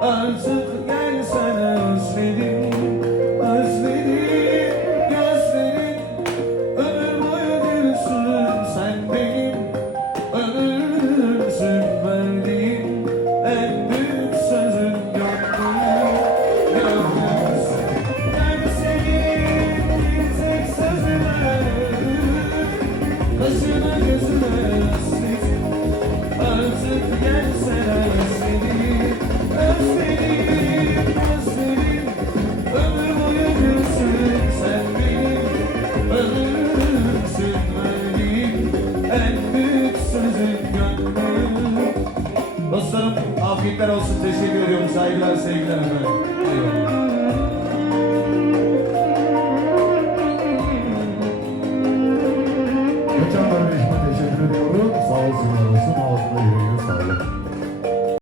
Artık Dostlarım afiyetler olsun. Teşekkür ediyorum. Saygılar, sevgiler efendim. Eyvallah. Geçen kardeşime teşekkür ediyorum. Sağ olsun, sağ olsun. Ağzına yüreğine.